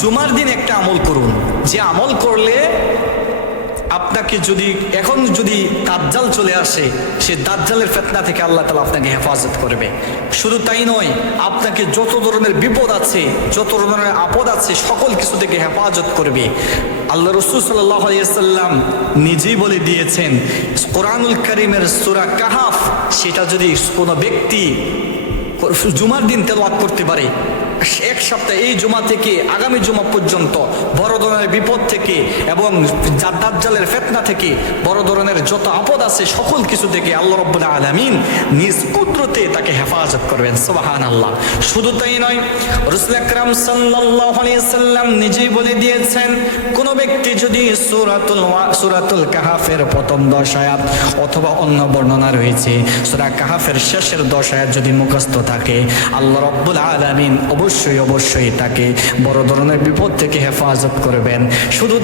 জুমার দিন একটা আমল করুন, যে আমল করলে আপনাকে এখন যদি দাজ্জাল চলে আসে, সে দাজ্জালের ফিতনা থেকে আল্লাহ তাআলা আপনাকে হেফাজত করবে। শুধু তাই নয়, আপনাকে যত ধরনের বিপদ আছে, যত ধরনের আপদ আছে, সকল কিছু থেকে হেফাজত করবে। আল্লাহ রাসূল সাল্লাল্লাহু আলাইহি ওয়াসাল্লাম নিজেই বলে দিয়েছেন, কোরআনুল কারীমের সূরা কাহাফ, সেটা যদি কোনো ব্যক্তি জুমার দিন তেলাওয়াত করতে পারে, এক সপ্তাহ, এই জুমা থেকে আগামী জুমা পর্যন্ত বড় ধরনের বিপদ থেকে এবং দাজ্জালের ফিতনা থেকে, বড় ধরনের যত আপদ আছে, সকল কিছু থেকে আল্লাহ রাব্বুল আলামিন নিজ কুদরতে তাকে হেফাজত করবেন। সুবহানাল্লাহ। শুধু তাই নয়, রাসূল আকরাম সাল্লাল্লাহু আলাইহি ওয়াসাল্লাম নিজেই বলে দিয়েছেন, কোন ব্যক্তি যদি সূরাতুল কাহাফের প্রথম 10 আয়াত অথবা অন্য বর্ণনা রয়েছে সূরা কাহাফের শেষের 10 আয়াত যদি মুখস্থ থাকে, আল্লাহ রাব্বুল আলামিন অবশ্যই তাকে বড় ধরনের বিপদ থেকে হেফাজত করবেন। শুধু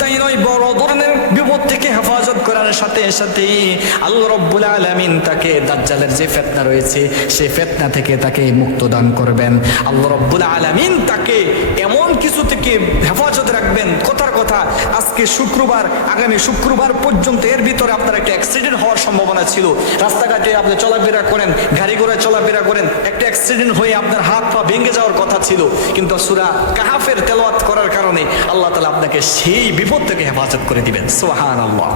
তাই নয়, বড় ধরনের বিপদ থেকে হেফাজত করার সাথে সাথে আল্লাহ রাব্বুল আলামিন তাকে দাজ্জালের যে ফিতনা রয়েছে, সেই ফিতনা থেকে তাকে মুক্ত দান করবেন। আল্লাহ রাব্বুল আলামিন তাকে এমন কিছু থেকে হেফাজত রাখবেন, কথার কথা, আজকে শুক্রবার, আগামী শুক্রবার পর্যন্ত এর ভিতরে আপনার একটা অ্যাক্সিডেন্ট হওয়ার সম্ভাবনা ছিল। রাস্তাঘাটে আপনি চলাফেরা করেন, গাড়ি ঘোড়ায় চলাফেরা করেন, একটা অ্যাক্সিডেন্ট হয়ে আপনার হাত পা ভেঙে যাওয়ার কথা ছিল, কিন্তু সূরা কাহাফের তেলাওয়াত করার কারণে আল্লাহ তাআলা আপনাকে সেই বিপদ থেকে হেফাজত করে দিবেন। সুবহানাল্লাহ।